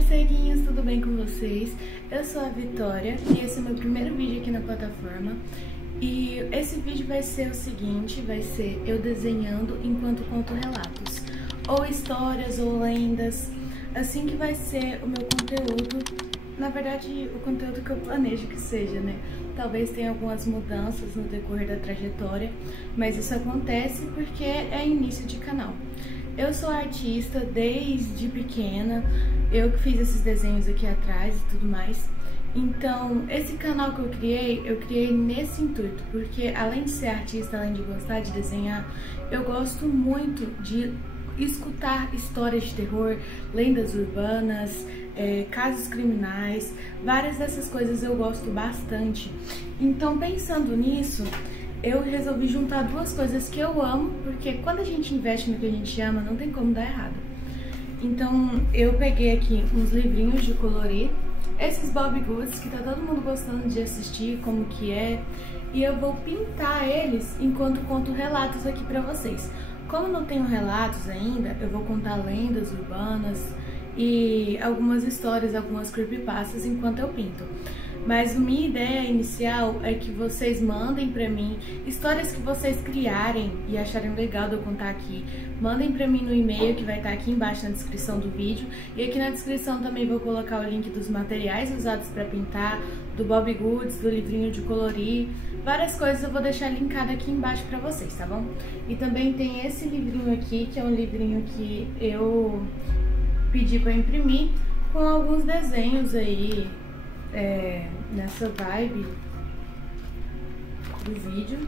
morceguinhos, tudo bem com vocês? Eu sou a Vitória e esse é o meu primeiro vídeo aqui na plataforma. E esse vídeo vai ser o seguinte, vai ser eu desenhando enquanto conto relatos, ou histórias ou lendas, assim que vai ser o meu conteúdo. Na verdade, o conteúdo que eu planejo que seja, né? Talvez tenha algumas mudanças no decorrer da trajetória, mas isso acontece porque é início de canal. Eu sou artista desde pequena, eu que fiz esses desenhos aqui atrás e tudo mais. Então, esse canal que eu criei nesse intuito, porque além de ser artista, além de gostar de desenhar, eu gosto muito de escutar histórias de terror, lendas urbanas, casos criminais, várias dessas coisas eu gosto bastante. Então, pensando nisso, eu resolvi juntar duas coisas que eu amo, porque quando a gente investe no que a gente ama, não tem como dar errado. Então, eu peguei aqui uns livrinhos de colorir, esses Bobbie Goods, que tá todo mundo gostando de assistir, como que é, e eu vou pintar eles enquanto conto relatos aqui pra vocês. Como não tenho relatos ainda, eu vou contar lendas urbanas e algumas histórias, algumas creepypastas enquanto eu pinto. Mas minha ideia inicial é que vocês mandem pra mim histórias que vocês criarem e acharem legal de eu contar aqui. Mandem pra mim no e-mail que vai estar aqui embaixo na descrição do vídeo. E aqui na descrição também vou colocar o link dos materiais usados pra pintar, do Bobbie Goods, do livrinho de colorir. Várias coisas eu vou deixar linkado aqui embaixo pra vocês, tá bom? E também tem esse livrinho aqui, que é um livrinho que eu pedi pra imprimir, com alguns desenhos aí, nessa vibe do vídeo,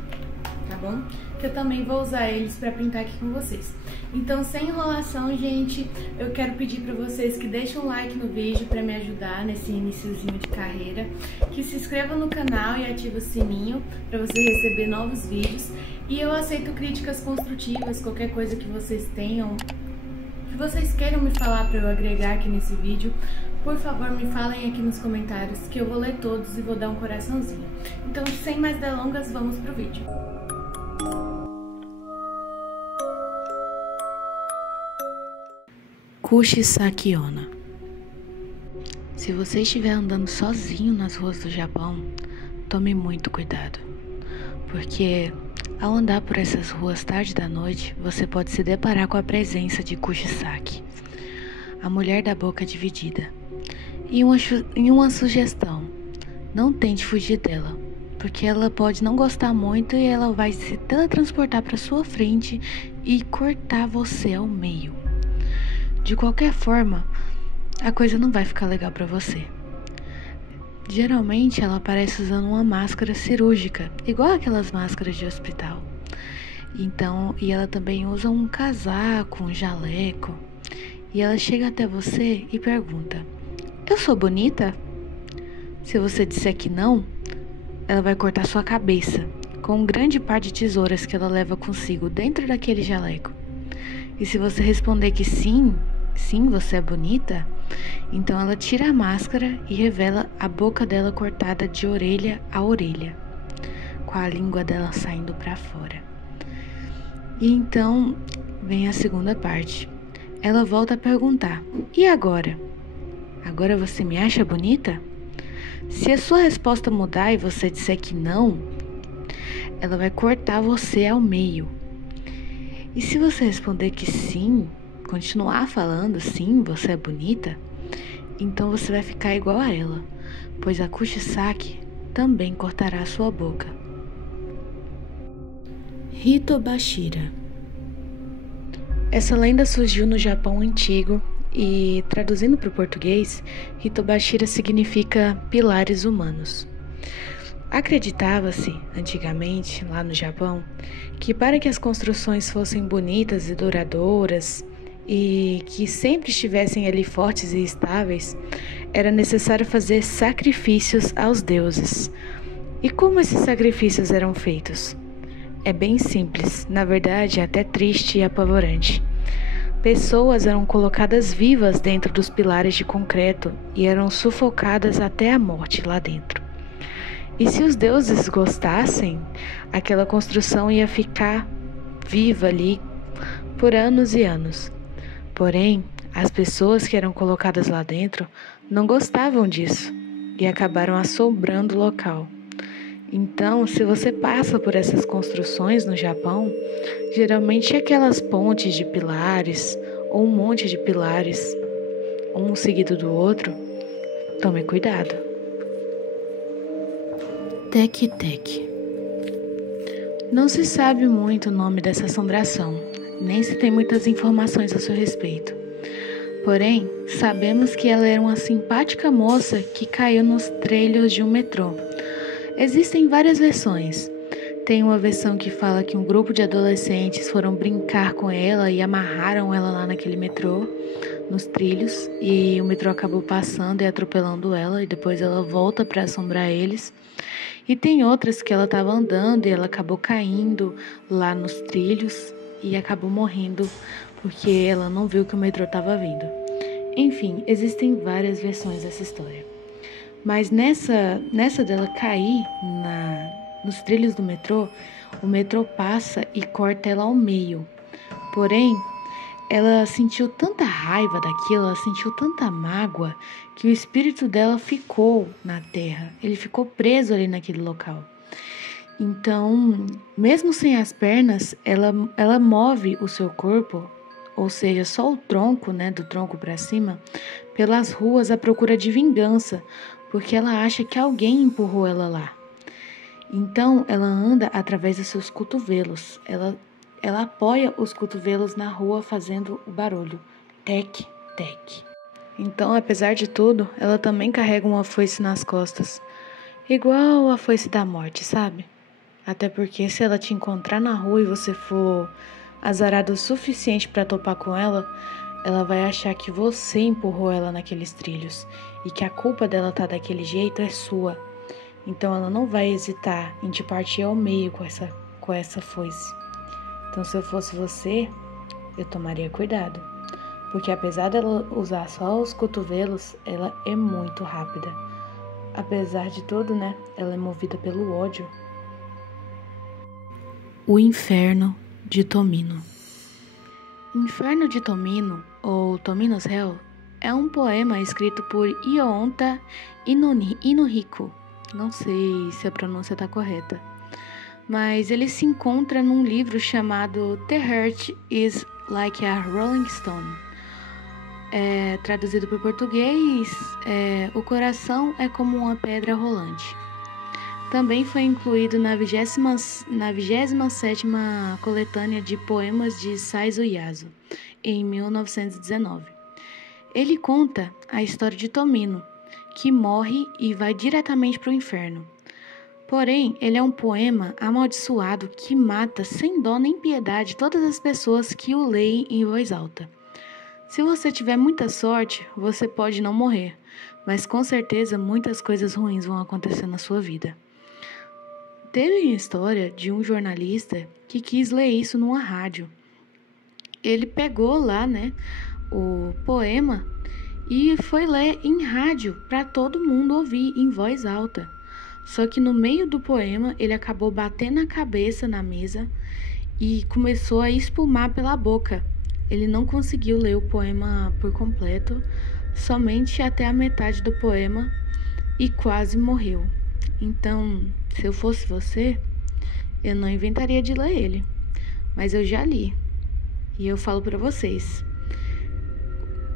tá bom? Que eu também vou usar eles pra pintar aqui com vocês. Então, sem enrolação, gente, eu quero pedir pra vocês que deixem um like no vídeo pra me ajudar nesse iniciozinho de carreira, que se inscrevam no canal e ativem o sininho pra você receber novos vídeos. E eu aceito críticas construtivas, qualquer coisa que vocês tenham, que vocês queiram me falar pra eu agregar aqui nesse vídeo. Por favor, me falem aqui nos comentários que eu vou ler todos e vou dar um coraçãozinho. Então, sem mais delongas, vamos pro vídeo. Kushi Sakiona. Se você estiver andando sozinho nas ruas do Japão, tome muito cuidado, porque ao andar por essas ruas tarde da noite, você pode se deparar com a presença de Kushisaki, a mulher da boca dividida. E uma sugestão: não tente fugir dela, porque ela pode não gostar muito e ela vai se teletransportar para sua frente e cortar você ao meio. De qualquer forma, a coisa não vai ficar legal para você. Geralmente ela aparece usando uma máscara cirúrgica, igual aquelas máscaras de hospital. Então, e ela também usa um casaco, um jaleco. E ela chega até você e pergunta: eu sou bonita? Se você disser que não, ela vai cortar sua cabeça com um grande par de tesouras que ela leva consigo dentro daquele jaleco. E se você responder que sim, você é bonita, então ela tira a máscara e revela a boca dela cortada de orelha a orelha, com a língua dela saindo pra fora. E então vem a segunda parte. Ela volta a perguntar: e agora? Agora você me acha bonita? Se a sua resposta mudar e você disser que não, ela vai cortar você ao meio. E se você responder que sim, continuar falando sim, você é bonita, então você vai ficar igual a ela, pois a Kushisaki também cortará a sua boca. Hitobashira. Essa lenda surgiu no Japão antigo e, traduzindo para o português, Hitobashira significa pilares humanos. Acreditava-se, antigamente, lá no Japão, que para que as construções fossem bonitas e duradouras e que sempre estivessem ali fortes e estáveis, era necessário fazer sacrifícios aos deuses. E como esses sacrifícios eram feitos? É bem simples, na verdade até triste e apavorante. Pessoas eram colocadas vivas dentro dos pilares de concreto e eram sufocadas até a morte lá dentro. E se os deuses gostassem, aquela construção ia ficar viva ali por anos e anos. Porém, As pessoas que eram colocadas lá dentro não gostavam disso e acabaram assombrando o local. Então, se você passa por essas construções no Japão, geralmente é aquelas pontes de pilares ou um monte de pilares, um seguido do outro. Tome cuidado. Tec-tec. Não se sabe muito o nome dessa assombração, nem se tem muitas informações a seu respeito. Porém, sabemos que ela era uma simpática moça que caiu nos trilhos de um metrô. Existem várias versões. Tem uma versão que fala que um grupo de adolescentes foram brincar com ela e amarraram ela lá naquele metrô, nos trilhos, e o metrô acabou passando e atropelando ela, e depois ela volta para assombrar eles. E tem outras que ela estava andando e ela acabou caindo lá nos trilhos e acabou morrendo porque ela não viu que o metrô estava vindo. Enfim, existem várias versões dessa história. Mas nessa dela cair nos trilhos do metrô, o metrô passa e corta ela ao meio. Porém, ela sentiu tanta raiva daquilo, ela sentiu tanta mágoa, que o espírito dela ficou na terra. Ele ficou preso ali naquele local. Então, mesmo sem as pernas, ela move o seu corpo, ou seja, só o tronco, do tronco para cima, pelas ruas à procura de vingança, porque ela acha que alguém empurrou ela lá. Então, ela anda através dos seus cotovelos. Ela apoia os cotovelos na rua fazendo o barulho. Tec, tec. Então, apesar de tudo, ela também carrega uma foice nas costas. Igual a foice da morte, sabe? Até porque se ela te encontrar na rua e você for azarado o suficiente para topar com ela, ela vai achar que você empurrou ela naqueles trilhos e que a culpa dela tá daquele jeito é sua. Então ela não vai hesitar em te partir ao meio com essa foice. Então se eu fosse você, eu tomaria cuidado. Porque apesar dela usar só os cotovelos, ela é muito rápida. Apesar de tudo, ela é movida pelo ódio. O Inferno de Tomino. Inferno de Tomino, ou Tomino's Hell, é um poema escrito por Ionta Inuhiko. Não sei se a pronúncia está correta. Mas ele se encontra num livro chamado The Heart is Like a Rolling Stone. Traduzido para o português, o coração é como uma pedra rolante. Também foi incluído na 27ª coletânea de poemas de Saizo Yasu, em 1919. Ele conta a história de Tomino, que morre e vai diretamente para o inferno. Porém, ele é um poema amaldiçoado que mata sem dó nem piedade todas as pessoas que o leem em voz alta. Se você tiver muita sorte, você pode não morrer, mas com certeza muitas coisas ruins vão acontecer na sua vida. Teve a história de um jornalista que quis ler isso numa rádio. Ele pegou lá, o poema e foi ler em rádio para todo mundo ouvir em voz alta. Só que no meio do poema ele acabou batendo a cabeça na mesa e começou a espumar pela boca. Ele não conseguiu ler o poema por completo, somente até a metade do poema e quase morreu. Então, se eu fosse você, eu não inventaria de ler ele, mas eu já li. E eu falo para vocês,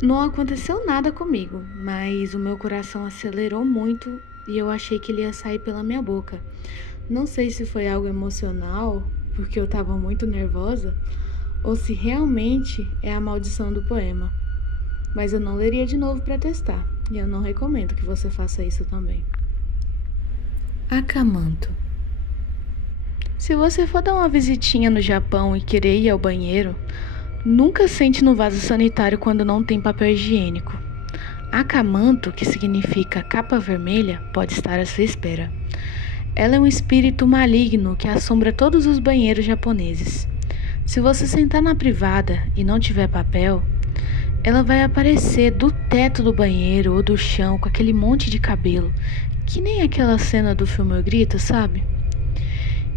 não aconteceu nada comigo, mas o meu coração acelerou muito e eu achei que ele ia sair pela minha boca. Não sei se foi algo emocional, porque eu estava muito nervosa, ou se realmente é a maldição do poema. Mas eu não leria de novo para testar, e eu não recomendo que você faça isso também. Akamanto. Se você for dar uma visitinha no Japão e querer ir ao banheiro, nunca sente no vaso sanitário quando não tem papel higiênico. Akamanto, que significa capa vermelha, pode estar à sua espera. Ela é um espírito maligno que assombra todos os banheiros japoneses. Se você sentar na privada e não tiver papel, ela vai aparecer do teto do banheiro ou do chão com aquele monte de cabelo, que nem aquela cena do filme O Grito, sabe?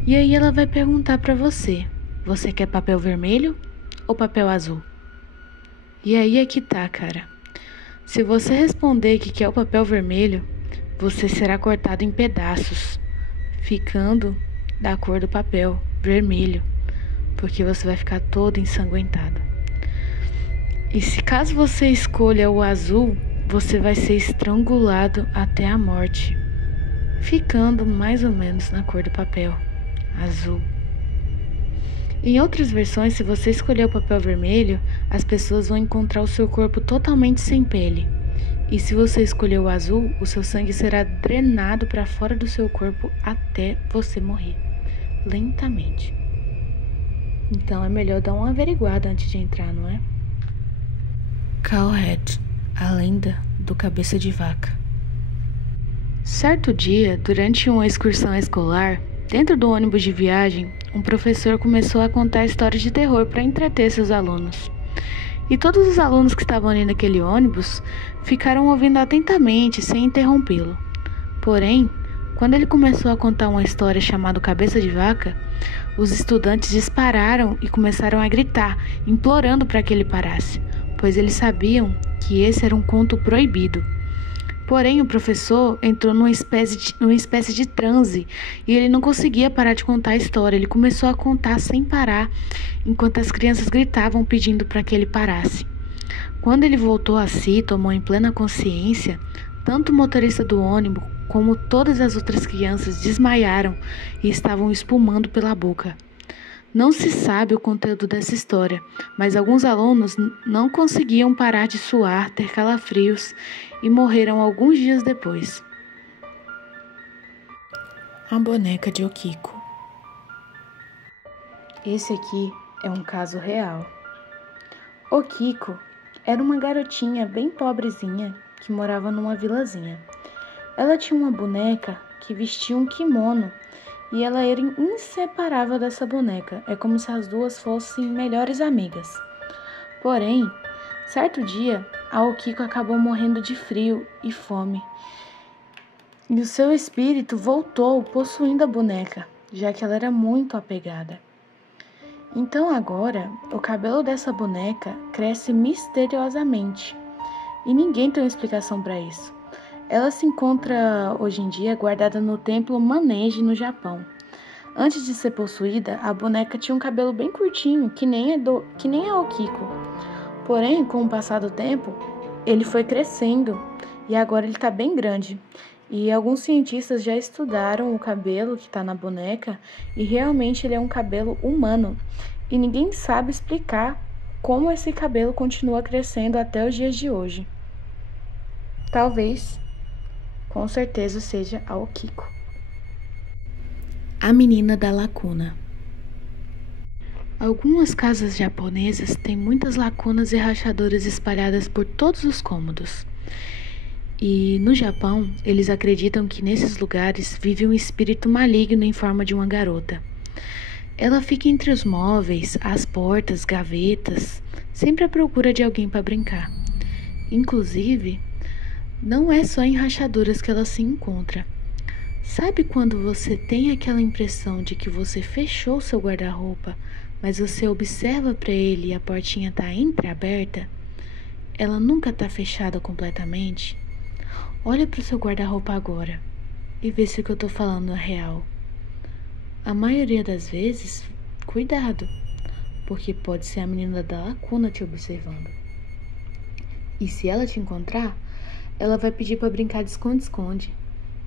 E aí ela vai perguntar pra você: você quer papel vermelho ou papel azul? E aí é que tá, cara. Se você responder que quer o papel vermelho, você será cortado em pedaços, ficando da cor do papel, vermelho, porque você vai ficar todo ensanguentado. E se caso você escolha o azul, você vai ser estrangulado até a morte, ficando mais ou menos na cor do papel, azul. Em outras versões, se você escolher o papel vermelho, as pessoas vão encontrar o seu corpo totalmente sem pele. E se você escolher o azul, o seu sangue será drenado para fora do seu corpo até você morrer, lentamente. Então é melhor dar uma averiguada antes de entrar, não é? Cowhead, a lenda do cabeça de vaca. Certo dia, durante uma excursão escolar, dentro do ônibus de viagem, um professor começou a contar histórias de terror para entreter seus alunos. E todos os alunos que estavam ali naquele ônibus ficaram ouvindo atentamente, sem interrompê-lo. Porém, quando ele começou a contar uma história chamada Cabeça de Vaca, os estudantes dispararam e começaram a gritar, implorando para que ele parasse, pois eles sabiam que esse era um conto proibido. Porém, o professor entrou numa espécie de transe e ele não conseguia parar de contar a história. Ele começou a contar sem parar, enquanto as crianças gritavam pedindo para que ele parasse. Quando ele voltou a si, tomou em plena consciência, tanto o motorista do ônibus como todas as outras crianças desmaiaram e estavam espumando pela boca. Não se sabe o conteúdo dessa história, mas alguns alunos não conseguiam parar de suar, ter calafrios e morreram alguns dias depois. A boneca de Okiko. Esse aqui é um caso real. Okiko era uma garotinha bem pobrezinha que morava numa vilazinha. Ela tinha uma boneca que vestia um kimono e ela era inseparável dessa boneca. É como se as duas fossem melhores amigas. Porém, certo dia, a Okiko acabou morrendo de frio e fome. E o seu espírito voltou possuindo a boneca, já que ela era muito apegada. Então agora, o cabelo dessa boneca cresce misteriosamente. E ninguém tem uma explicação para isso. Ela se encontra hoje em dia guardada no templo Maneji, no Japão. Antes de ser possuída, a boneca tinha um cabelo bem curtinho, que nem a Okiko. Porém, com o passar do tempo, ele foi crescendo e agora ele está bem grande. E alguns cientistas já estudaram o cabelo que está na boneca e realmente ele é um cabelo humano. E ninguém sabe explicar como esse cabelo continua crescendo até os dias de hoje. Talvez, com certeza, seja a Okiko. A menina da lacuna. Algumas casas japonesas têm muitas lacunas e rachaduras espalhadas por todos os cômodos. E no Japão, eles acreditam que nesses lugares vive um espírito maligno em forma de uma garota. Ela fica entre os móveis, as portas, gavetas, sempre à procura de alguém para brincar. Inclusive, não é só em rachaduras que ela se encontra. Sabe quando você tem aquela impressão de que você fechou seu guarda-roupa, mas você observa para ele e a portinha está entreaberta? Ela nunca está fechada completamente? Olha para o seu guarda-roupa agora e vê se o que eu estou falando é real. A maioria das vezes, cuidado, porque pode ser a menina da lacuna te observando. E se ela te encontrar, ela vai pedir para brincar de esconde-esconde.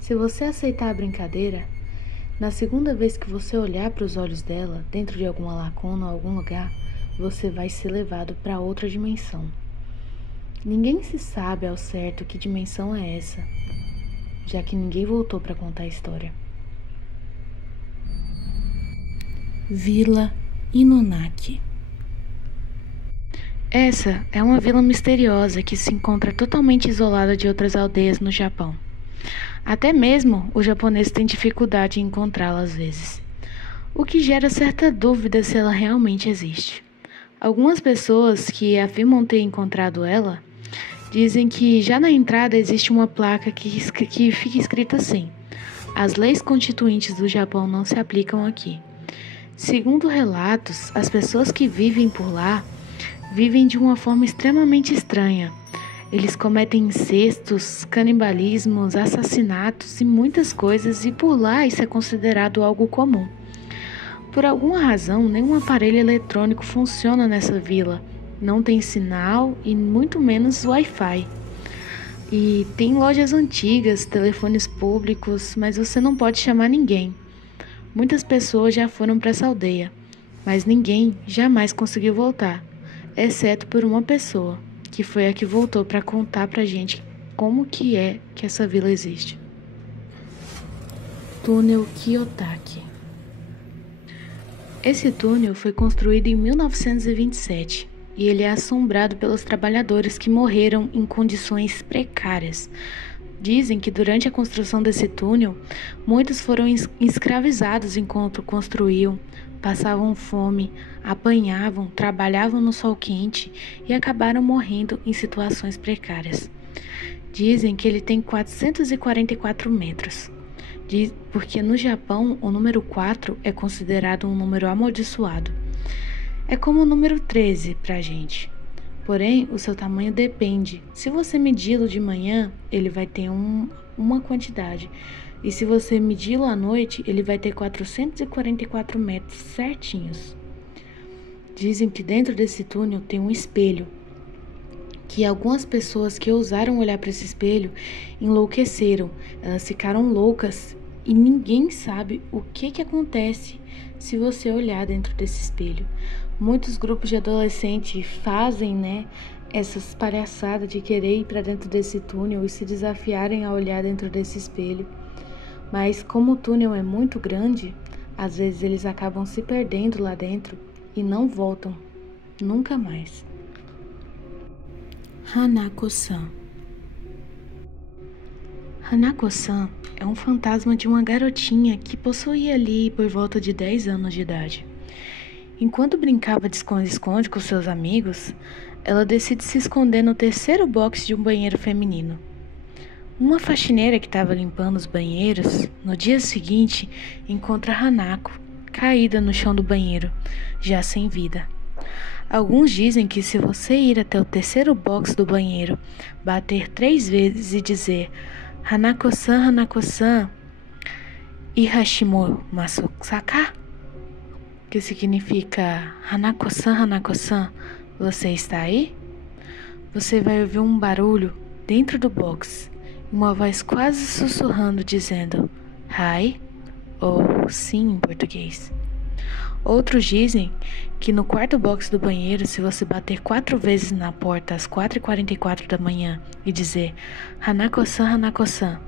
Se você aceitar a brincadeira, na segunda vez que você olhar para os olhos dela, dentro de alguma lacuna ou algum lugar, você vai ser levado para outra dimensão. Ninguém se sabe ao certo que dimensão é essa, já que ninguém voltou para contar a história. Vila Inunaki. Essa é uma vila misteriosa que se encontra totalmente isolada de outras aldeias no Japão. Até mesmo os japoneses têm dificuldade em encontrá-la às vezes, o que gera certa dúvida se ela realmente existe. Algumas pessoas que afirmam ter encontrado ela dizem que já na entrada existe uma placa que fica escrita assim: as leis constituintes do Japão não se aplicam aqui. Segundo relatos, as pessoas que vivem por lá vivem de uma forma extremamente estranha. Eles cometem incestos, canibalismos, assassinatos e muitas coisas, e por lá isso é considerado algo comum. Por alguma razão, nenhum aparelho eletrônico funciona nessa vila. Não tem sinal e muito menos Wi-Fi. E tem lojas antigas, telefones públicos, mas você não pode chamar ninguém. Muitas pessoas já foram para essa aldeia, mas ninguém jamais conseguiu voltar, exceto por uma pessoa, que foi a que voltou para contar pra gente como que é que essa vila existe. Túnel Kiyotaki. Esse túnel foi construído em 1927 e ele é assombrado pelos trabalhadores que morreram em condições precárias. Dizem que durante a construção desse túnel, muitos foram escravizados enquanto construíam, passavam fome, apanhavam, trabalhavam no sol quente e acabaram morrendo em situações precárias. Dizem que ele tem 444 metros. Porque no Japão o número 4 é considerado um número amaldiçoado. É como o número 13 pra gente. Porém, o seu tamanho depende. Se você medi-lo de manhã, ele vai ter uma quantidade. E se você medi-lo à noite, ele vai ter 444 metros certinhos. Dizem que dentro desse túnel tem um espelho, que algumas pessoas que ousaram olhar para esse espelho enlouqueceram. Elas ficaram loucas e ninguém sabe o que acontece se você olhar dentro desse espelho. Muitos grupos de adolescentes fazem, essas palhaçadas de querer ir para dentro desse túnel e se desafiarem a olhar dentro desse espelho. Mas como o túnel é muito grande, às vezes eles acabam se perdendo lá dentro e não voltam nunca mais. Hanako-san. Hanako-san é um fantasma de uma garotinha que possuía ali por volta de 10 anos de idade. Enquanto brincava de esconde-esconde com seus amigos, ela decide se esconder no terceiro box de um banheiro feminino. Uma faxineira que estava limpando os banheiros, no dia seguinte, encontra Hanako caída no chão do banheiro, já sem vida. Alguns dizem que se você ir até o terceiro box do banheiro, bater 3 vezes e dizer Hanako-san, Hanako-san, Ihashimo Masaka, que significa Hanako-san, Hanako-san, você está aí? Você vai ouvir um barulho dentro do box, uma voz quase sussurrando dizendo Hi, ou sim em português. Outros dizem que no quarto box do banheiro, se você bater 4 vezes na porta às 4h44 da manhã e dizer Hanako-san, Hanako-san,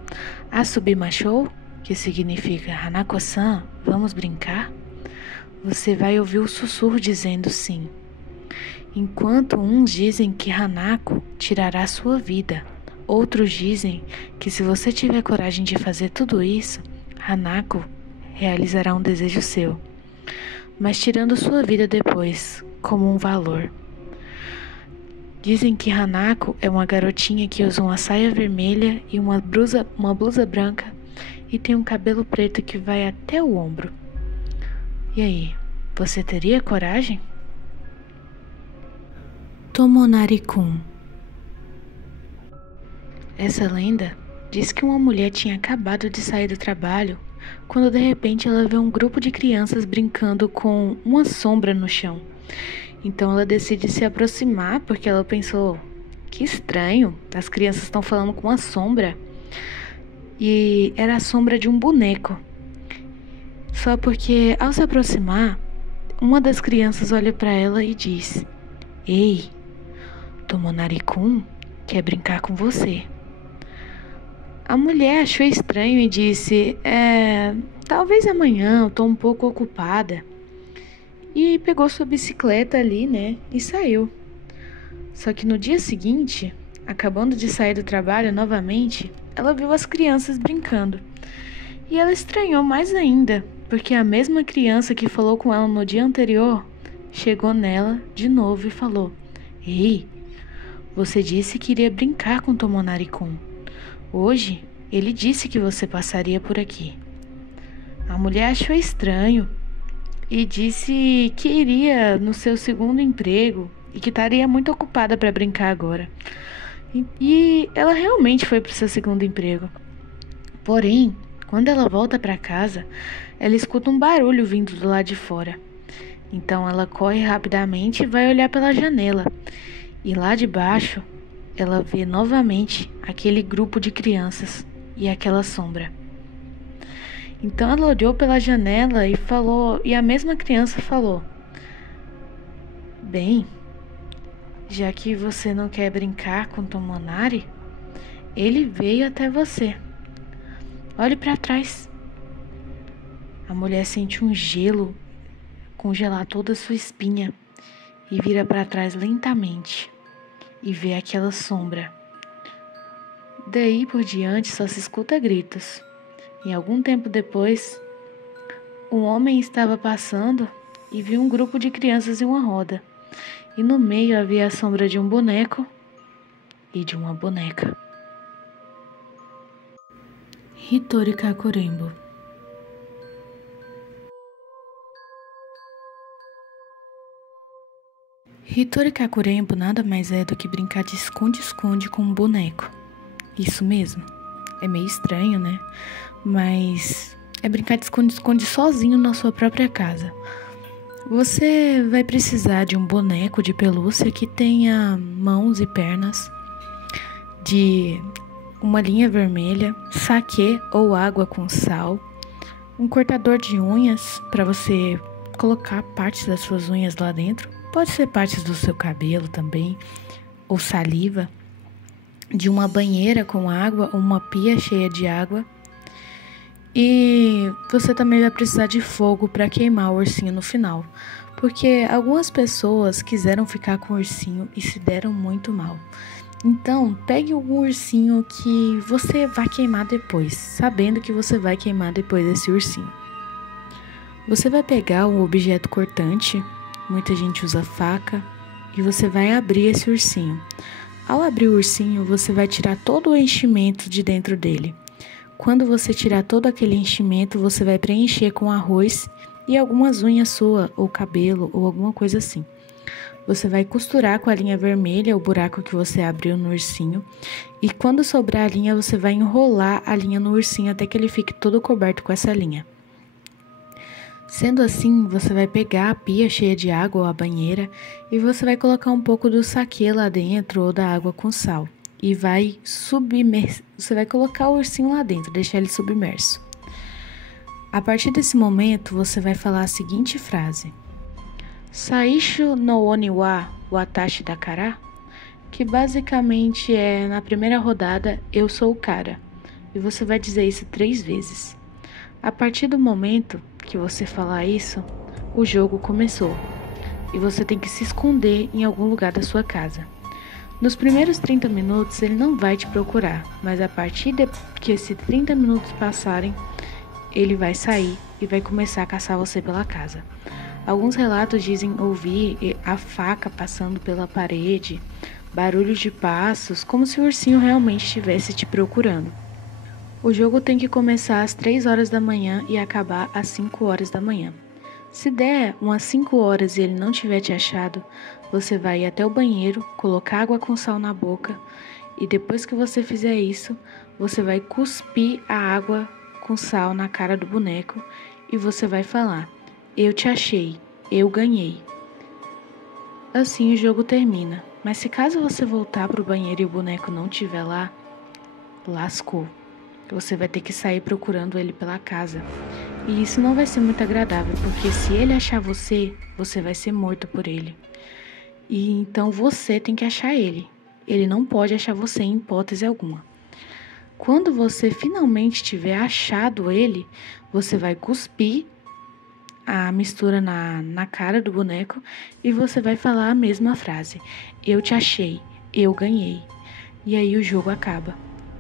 Asubimashou, que significa Hanako-san, vamos brincar? Você vai ouvir o sussurro dizendo sim. Enquanto uns dizem que Hanako tirará sua vida, outros dizem que se você tiver coragem de fazer tudo isso, Hanako realizará um desejo seu, mas tirando sua vida depois, como um valor. Dizem que Hanako é uma garotinha que usa uma saia vermelha e uma blusa branca e tem um cabelo preto que vai até o ombro. E aí, você teria coragem? Tomonari-kun. Essa lenda diz que uma mulher tinha acabado de sair do trabalho quando de repente ela vê um grupo de crianças brincando com uma sombra no chão. Então ela decide se aproximar porque ela pensou, que estranho, as crianças estão falando com uma sombra. E era a sombra de um boneco. Só porque ao se aproximar, uma das crianças olha para ela e diz: Ei, Tomonari-kun quer brincar com você. A mulher achou estranho e disse, talvez amanhã, eu tô um pouco ocupada. E pegou sua bicicleta ali, e saiu. Só que no dia seguinte, acabando de sair do trabalho novamente, ela viu as crianças brincando. E ela estranhou mais ainda, porque a mesma criança que falou com ela no dia anterior, chegou nela de novo e falou, Ei, você disse que iria brincar com Tomonari-kun. Hoje, ele disse que você passaria por aqui. A mulher achou estranho e disse que iria no seu segundo emprego e que estaria muito ocupada para brincar agora. E ela realmente foi para o seu segundo emprego. Porém, quando ela volta para casa, ela escuta um barulho vindo do lado de fora. Então ela corre rapidamente e vai olhar pela janela. E lá de baixo, ela vê novamente aquele grupo de crianças e aquela sombra. Então ela olhou pela janela e falou, e a mesma criança falou: "Bem, já que você não quer brincar com Tomonari, ele veio até você. Olhe para trás." A mulher sente um gelo congelar toda a sua espinha e vira para trás lentamente e vê aquela sombra. Daí por diante só se escuta gritos. E algum tempo depois, um homem estava passando e viu um grupo de crianças em uma roda. E no meio havia a sombra de um boneco e de uma boneca. Hitori Kakurembo. Hitori Kakurembo nada mais é do que brincar de esconde-esconde com um boneco. Isso mesmo. É meio estranho, né? Mas é brincar de esconde-esconde sozinho na sua própria casa. Você vai precisar de um boneco de pelúcia que tenha mãos e pernas, de uma linha vermelha, saquê ou água com sal, um cortador de unhas para você colocar partes das suas unhas lá dentro, pode ser partes do seu cabelo também, ou saliva, de uma banheira com água ou uma pia cheia de água. E você também vai precisar de fogo para queimar o ursinho no final, porque algumas pessoas quiseram ficar com o ursinho e se deram muito mal. Então, pegue algum ursinho que você vai queimar depois, sabendo que você vai queimar depois desse ursinho. Você vai pegar um objeto cortante, muita gente usa faca, e você vai abrir esse ursinho. Ao abrir o ursinho, você vai tirar todo o enchimento de dentro dele. Quando você tirar todo aquele enchimento, você vai preencher com arroz e algumas unhas suas, ou cabelo, ou alguma coisa assim. Você vai costurar com a linha vermelha o buraco que você abriu no ursinho. E quando sobrar a linha, você vai enrolar a linha no ursinho até que ele fique todo coberto com essa linha. Sendo assim, você vai pegar a pia cheia de água ou a banheira e você vai colocar um pouco do saquê lá dentro ou da água com sal. E você vai colocar o ursinho lá dentro, deixar ele submerso. A partir desse momento, você vai falar a seguinte frase: Saishu no oni wa watashi dakara, que basicamente é, na primeira rodada, eu sou o cara. E você vai dizer isso 3 vezes. A partir do momento que você falar isso, o jogo começou. E você tem que se esconder em algum lugar da sua casa. Nos primeiros 30 minutos ele não vai te procurar, mas a partir de que esses 30 minutos passarem, ele vai sair e vai começar a caçar você pela casa. Alguns relatos dizem ouvir a faca passando pela parede, barulhos de passos, como se o ursinho realmente estivesse te procurando. O jogo tem que começar às 3 horas da manhã e acabar às 5 horas da manhã. Se der umas 5 horas e ele não tiver te achado, você vai ir até o banheiro, colocar água com sal na boca e depois que você fizer isso, você vai cuspir a água com sal na cara do boneco e você vai falar: eu te achei, eu ganhei. Assim o jogo termina, mas se caso você voltar para o banheiro e o boneco não estiver lá, lascou. Você vai ter que sair procurando ele pela casa. E isso não vai ser muito agradável, porque se ele achar você, você vai ser morto por ele. E então você tem que achar ele. Ele não pode achar você em hipótese alguma. Quando você finalmente tiver achado ele, você vai cuspir a mistura na cara do boneco e você vai falar a mesma frase: eu te achei, eu ganhei. E aí o jogo acaba.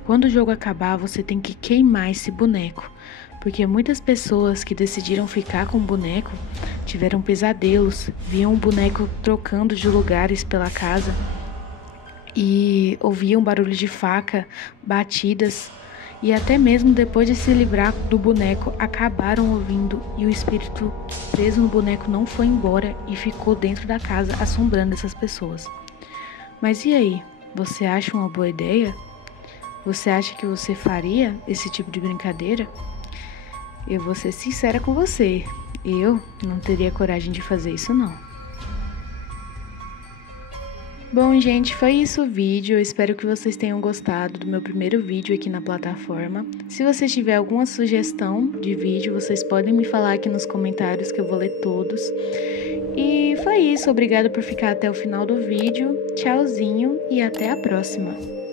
Quando o jogo acabar, você tem que queimar esse boneco, porque muitas pessoas que decidiram ficar com o boneco tiveram pesadelos, viam o boneco trocando de lugares pela casa e ouviam barulho de faca, batidas, E até mesmo depois de se livrar do boneco, acabaram ouvindo e o espírito preso no boneco não foi embora e ficou dentro da casa assombrando essas pessoas. Mas e aí? Você acha uma boa ideia? Você acha que você faria esse tipo de brincadeira? Eu vou ser sincera com você, eu não teria coragem de fazer isso não. Bom, gente, foi isso o vídeo. Eu espero que vocês tenham gostado do meu primeiro vídeo aqui na plataforma. Se você tiver alguma sugestão de vídeo, vocês podem me falar aqui nos comentários que eu vou ler todos. E foi isso. Obrigada por ficar até o final do vídeo. Tchauzinho e até a próxima.